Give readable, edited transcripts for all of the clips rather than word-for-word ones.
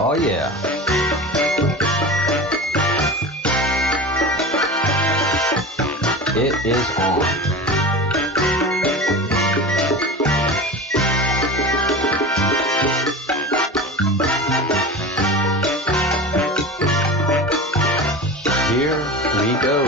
Oh yeah. It is on. Here we go.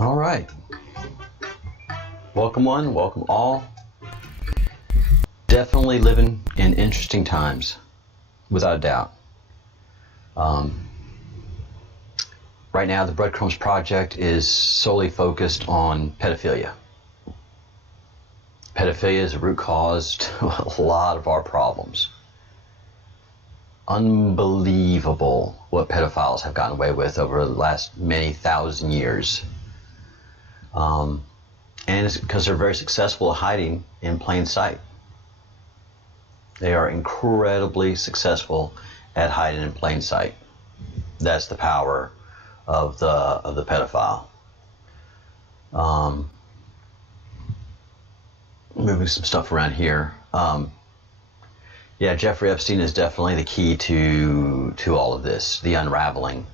All right. Welcome one, welcome all. Definitely living in interesting times, without a doubt. Right now, the Breadcrumbs project is solely focused on pedophilia. Pedophilia is the root cause to a lot of our problems. Unbelievable what pedophiles have gotten away with over the last many thousand years. And it's because they're very successful at hiding in plain sight. They are incredibly successful at hiding in plain sight. That's the power of the pedophile. Moving some stuff around here. Yeah, Jeffrey Epstein is definitely the key to all of this, the unraveling.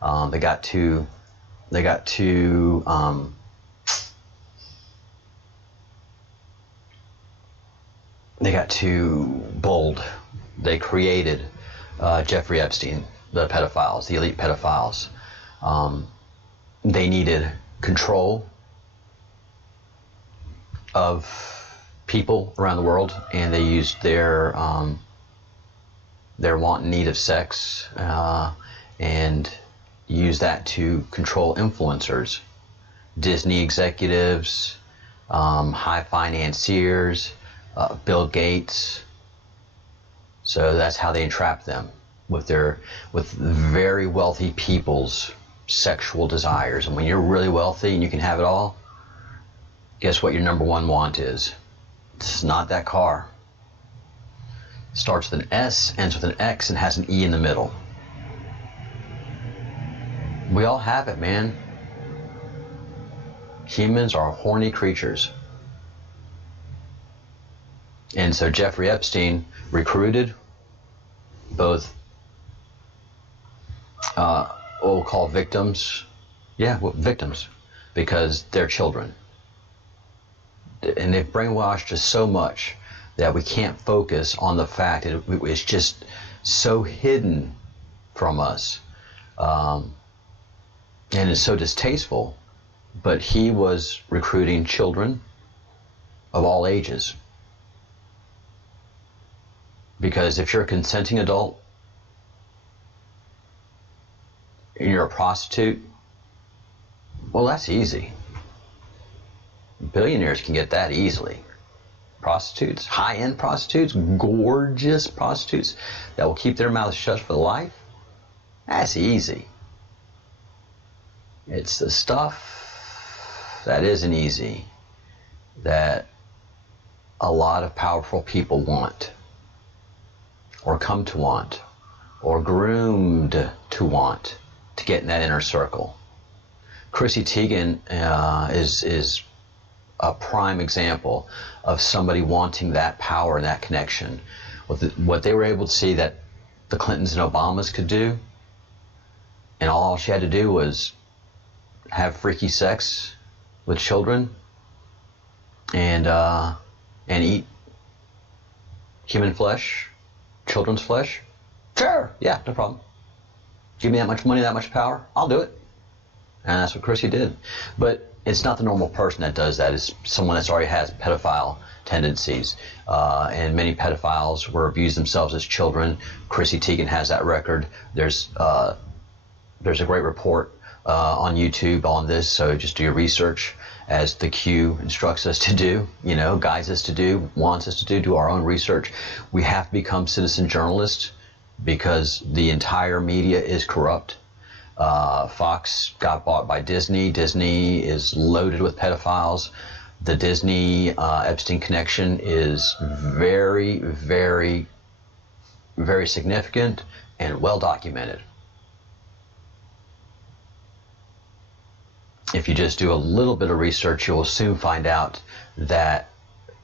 They got too bold. They created Jeffrey Epstein, the pedophiles, the elite pedophiles. They needed control of people around the world, and they used their want and need of sex and used that to control influencers, Disney executives, high financiers, Bill Gates. So that's how they entrap them with very wealthy people's sexual desires. And when you're really wealthy and you can have it all, guess what your number one want is? It's not that car. It starts with an S, ends with an X, and has an E in the middle. We all have it, man. Humans are horny creatures. And so Jeffrey Epstein recruited both we'll call victims, victims, because they're children. And they've brainwashed us so much that we can't focus on the fact that it's just so hidden from us. And it's so distasteful. But he was recruiting children of all ages. Because if you're a consenting adult and you're a prostitute, well, that's easy. Billionaires can get that easily. Prostitutes, high-end prostitutes, gorgeous prostitutes that will keep their mouths shut for life, that's easy. It's the stuff that isn't easy that a lot of powerful people want, or come to want, or groomed to want, to get in that inner circle. Chrissy Teigen is a prime example of somebody wanting that power and that connection. What they were able to see that the Clintons and Obamas could do, and all she had to do was have freaky sex with children and eat human flesh, children's flesh. Sure, yeah, no problem. Give me that much money, that much power, I'll do it. And that's what Chrissy did. But it's not the normal person that does that. It's someone that's already has pedophile tendencies. And many pedophiles were abused themselves as children. Chrissy Teigen has that record. There's a great report on YouTube on this, so just do your research as the Q instructs us to do, guides us to do, wants us to do our own research. We have to become citizen journalists because the entire media is corrupt. Fox got bought by Disney. Disney is loaded with pedophiles. The Disney Epstein connection is very, very, very significant and well documented. If you just do a little bit of research, you will soon find out that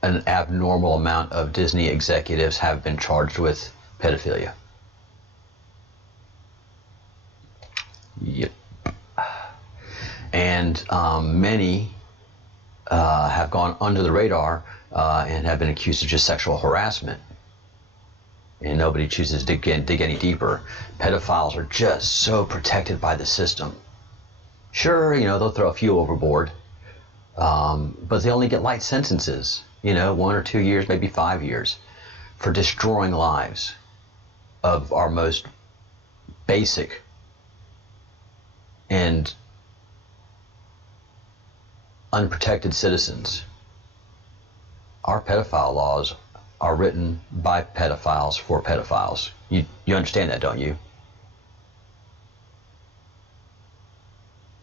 an abnormal amount of Disney executives have been charged with pedophilia. Yep. And many have gone under the radar and have been accused of just sexual harassment. And nobody chooses to dig any deeper. Pedophiles are just so protected by the system. Sure, they'll throw a few overboard, but they only get light sentences, 1 or 2 years, maybe 5 years, for destroying lives of our most basic and unprotected citizens. Our pedophile laws are written by pedophiles for pedophiles. You understand that, don't you?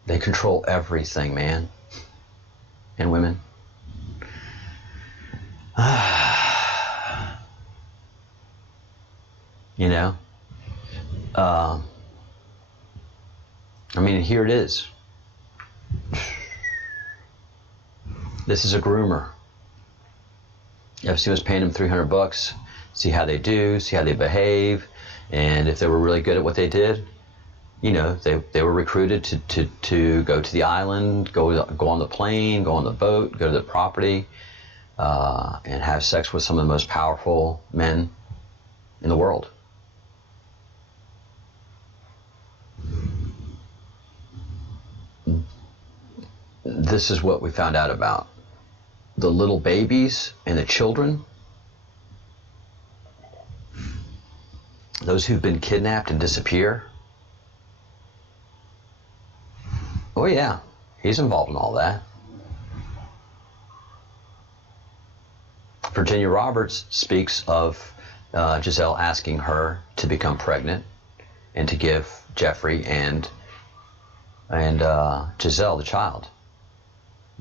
They control everything, man. And women. Here it is. This is a groomer. Epstein was paying them $300, see how they do, see how they behave, and if they were really good at what they did, they were recruited to go to the island, go on the plane, go on the boat, go to the property, and have sex with some of the most powerful men in the world. This is what we found out about. The little babies and the children, those who've been kidnapped and disappear. Oh yeah, he's involved in all that. Virginia Roberts speaks of Giselle asking her to become pregnant and to give Jeffrey and Giselle the child.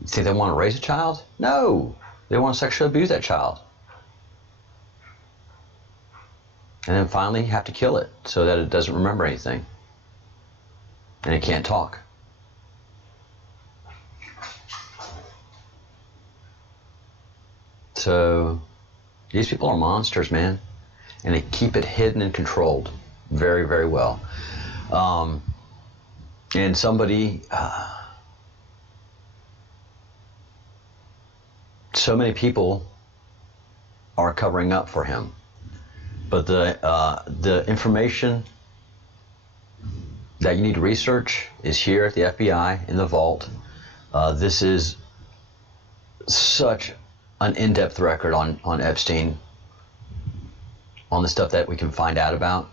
You think they want to raise a child? No, they want to sexually abuse that child. And then finally have to kill it so that it doesn't remember anything. And it can't talk. So these people are monsters, man. and they keep it hidden and controlled very, very well. And somebody, so many people are covering up for him, but the information that you need to research is here at the FBI in the vault. This is such an in-depth record on Epstein, on the stuff that we can find out about,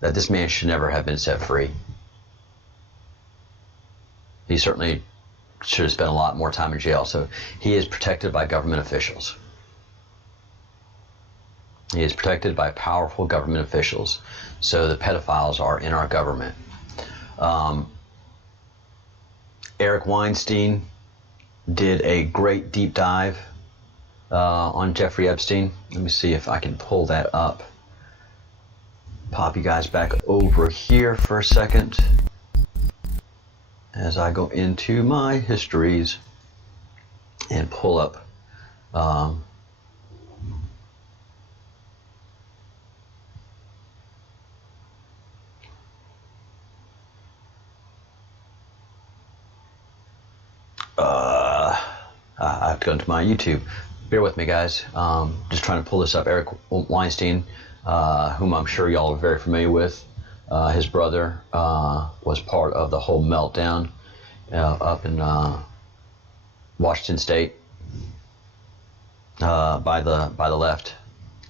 that this man should never have been set free. He certainly should have spent a lot more time in jail. So he is protected by government officials. He is protected by powerful government officials. So the pedophiles are in our government. Eric Weinstein did a great deep dive on Jeffrey Epstein. Let me see if I can pull that up. Pop you guys back over here for a second as I go into my histories and pull up I have to go into my YouTube. Bear with me, guys. Just trying to pull this up. Eric Weinstein, whom I'm sure y'all are very familiar with. His brother was part of the whole meltdown up in Washington State by the left,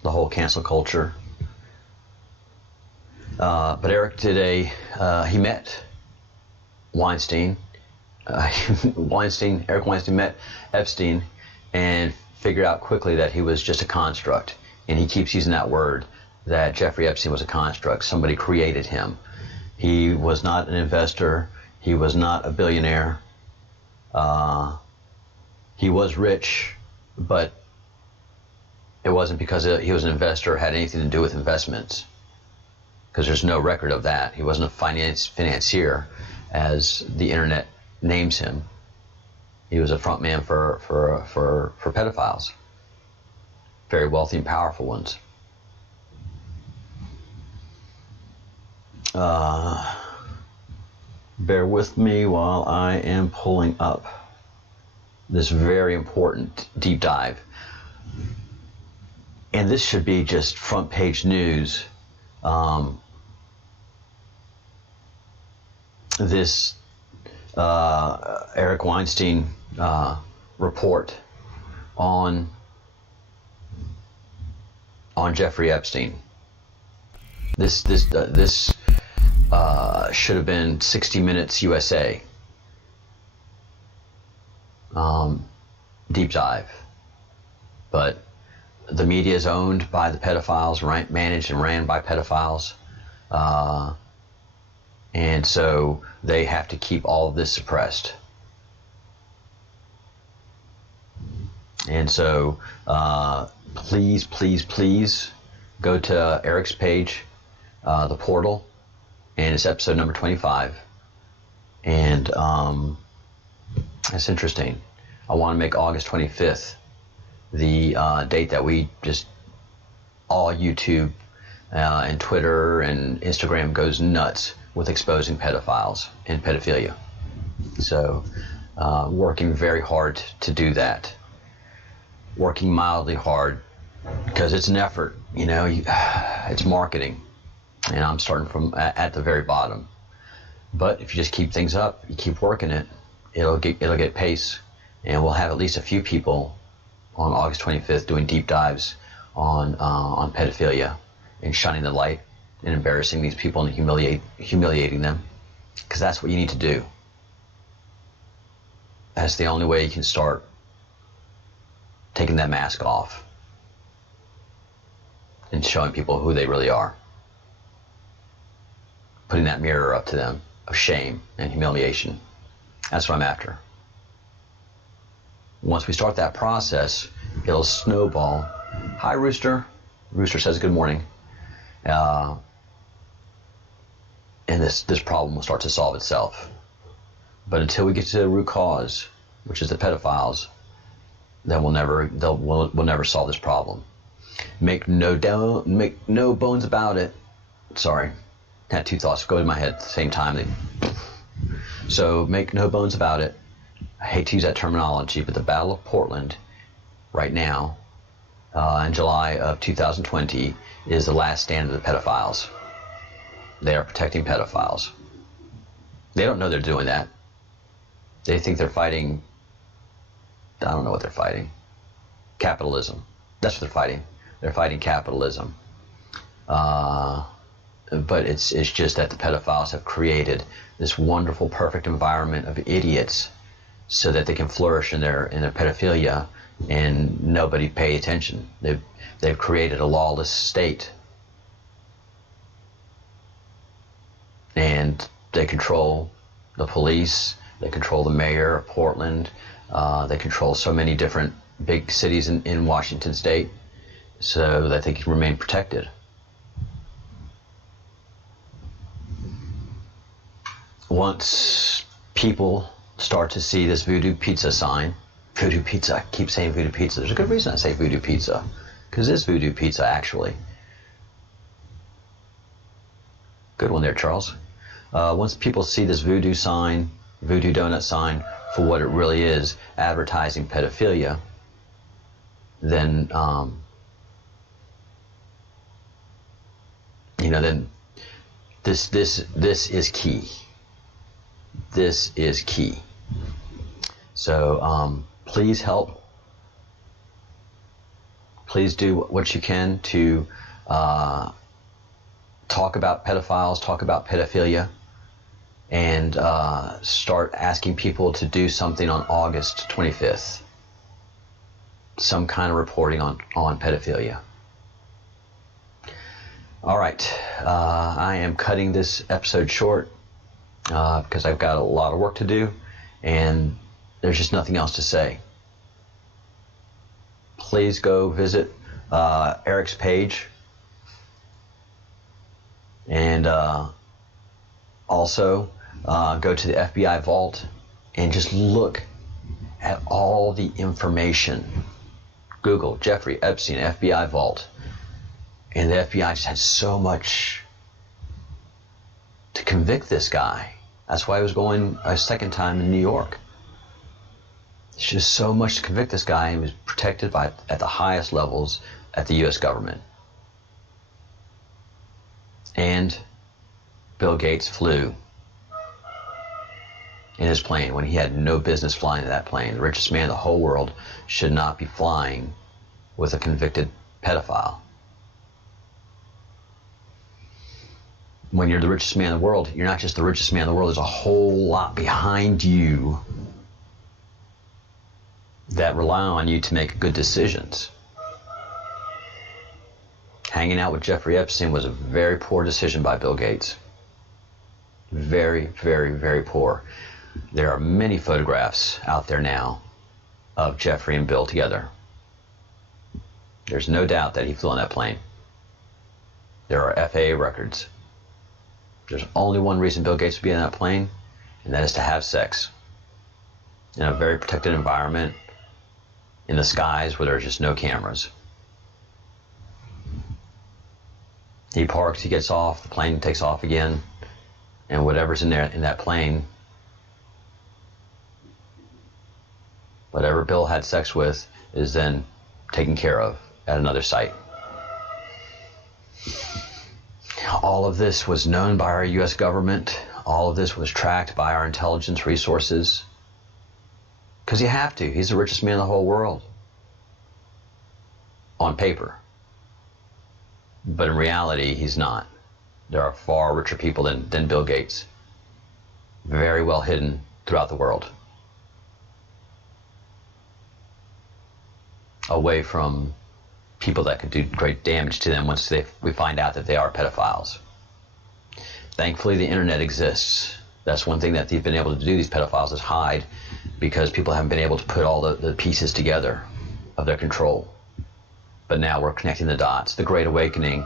the whole cancel culture. But Eric did he met Weinstein. Eric Weinstein met Epstein and figured out quickly that he was just a construct. And he keeps using that word, that Jeffrey Epstein was a construct. Somebody created him. He was not an investor. He was not a billionaire. He was rich, but it wasn't because he was an investor or had anything to do with investments, because there's no record of that. He wasn't a financier, as the internet names him. He was a front man for pedophiles, very wealthy and powerful ones. Bear with me while I am pulling up this very important deep dive. And this should be just front page news. This Eric Weinstein report on Jeffrey Epstein. This should have been 60 Minutes USA deep dive, but the media is owned by the pedophiles, managed and ran by pedophiles, and so they have to keep all of this suppressed. And so please go to Eric's page, the portal, and it's episode number 25. And it's interesting. I want to make August 25th the date that we just, all YouTube and Twitter and Instagram goes nuts with exposing pedophiles and pedophilia. So working very hard to do that. Working mildly hard because it's an effort, it's marketing. And I'm starting from at the very bottom. But if you just keep things up, you keep working it, it'll get pace. And we'll have at least a few people on August 25th doing deep dives on pedophilia and shining the light and embarrassing these people and humiliating them, because that's what you need to do. That's the only way you can start taking that mask off and showing people who they really are. Putting that mirror up to them of shame and humiliation. That's what I'm after. Once we start that process, it'll snowball. Hi, Rooster. Rooster says good morning. And this problem will start to solve itself. But until we get to the root cause, which is the pedophiles, then we'll never solve this problem. Make no bones about it. Sorry, had two thoughts go in my head at the same time. So make no bones about it. I hate to use that terminology, but the Battle of Portland right now, in July of 2020, is the last stand of the pedophiles. They are protecting pedophiles. They don't know they're doing that. They think they're fighting, I don't know what they're fighting. Capitalism. That's what they're fighting. They're fighting capitalism. But it's just that the pedophiles have created this wonderful, perfect environment of idiots so that they can flourish in their pedophilia and nobody pay attention. They've created a lawless state. And they control the police, they control the mayor of Portland, they control so many different big cities in Washington state so that they can remain protected. Once people start to see this voodoo pizza sign, voodoo pizza, I keep saying voodoo pizza, there's a good reason I say voodoo pizza, because it's voodoo pizza actually. Good one there, Charles. Once people see this voodoo sign, voodoo donut sign, for what it really is, advertising pedophilia, then then this is key. This is key. So please help. Please do what you can to talk about pedophiles, talk about pedophilia, and start asking people to do something on August 25th. Some kind of reporting on pedophilia. All right, I am cutting this episode short because I've got a lot of work to do and there's just nothing else to say. Please go visit Eric's page and also go to the FBI vault and just look at all the information. Google Jeffrey Epstein FBI vault, and the FBI just had so much to convict this guy. That's why I was going a second time in New York. There's just so much to convict this guy, and he was protected at the highest levels at the U.S. government. And Bill Gates flew in his plane when he had no business flying that plane. The richest man in the whole world should not be flying with a convicted pedophile. When you're the richest man in the world, you're not just the richest man in the world. There's a whole lot behind you that rely on you to make good decisions. Hanging out with Jeffrey Epstein was a very poor decision by Bill Gates. Very, very, very poor. There are many photographs out there now of Jeffrey and Bill together. There's no doubt that he flew on that plane. There are FAA records. There's only one reason Bill Gates would be in that plane, and that is to have sex in a very protected environment in the skies where there's just no cameras. He parks, he gets off, the plane takes off again, and whatever's in there in that plane, whatever Bill had sex with is then taken care of at another site. All of this was known by our U.S. government. All of this was tracked by our intelligence resources. Because you have to. He's the richest man in the whole world. On paper. But in reality, he's not. There are far richer people than Bill Gates. Very well hidden throughout the world. Away from people that could do great damage to them once we find out that they are pedophiles. Thankfully, the internet exists. That's one thing that they've been able to do, these pedophiles, is hide, because people haven't been able to put all the pieces together of their control. But now we're connecting the dots. The Great Awakening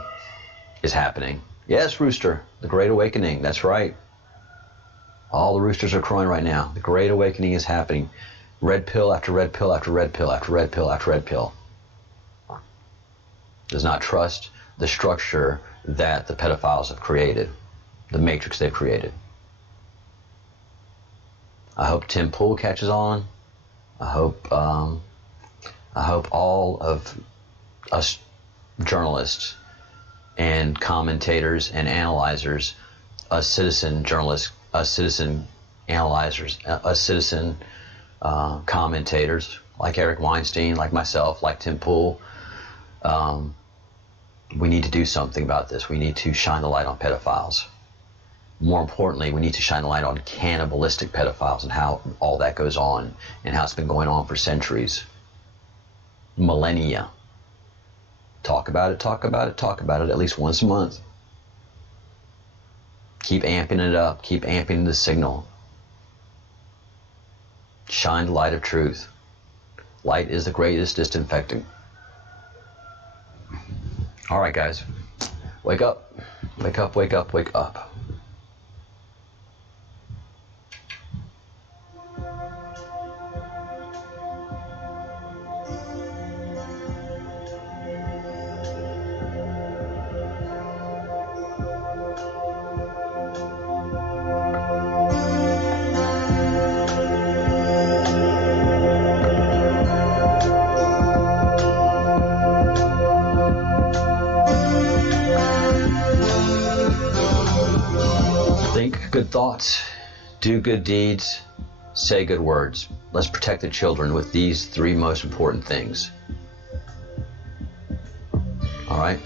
is happening. Yes, Rooster, the Great Awakening, that's right. All the roosters are crowing right now. The Great Awakening is happening. Red pill after red pill after red pill after red pill after red pill. does not trust the structure that the pedophiles have created, the matrix they've created. I hope Tim Pool catches on. I hope all of us journalists and commentators and analyzers, us citizen journalists, us citizen analyzers, us citizen commentators like Eric Weinstein, like myself, like Tim Pool, we need to do something about this. We need to shine the light on pedophiles. More importantly, we need to shine the light on cannibalistic pedophiles and how all that goes on and how it's been going on for centuries, millennia. Talk about it, talk about it, talk about it at least once a month. Keep amping it up, keep amping the signal. Shine the light of truth. Light is the greatest disinfectant. All right, guys, wake up, wake up, wake up, wake up. Think good thoughts, do good deeds, say good words. Let's protect the children with these three most important things. All right?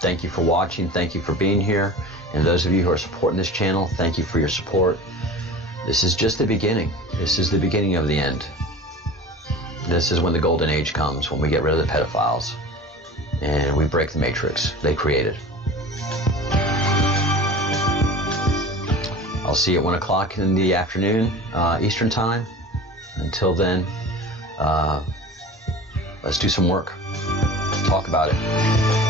Thank you for watching. Thank you for being here. And those of you who are supporting this channel, thank you for your support. This is just the beginning. This is the beginning of the end. This is when the golden age comes, when we get rid of the pedophiles and we break the matrix they created. I'll see you at 1 o'clock in the afternoon, Eastern time. Until then, let's do some work. Talk about it.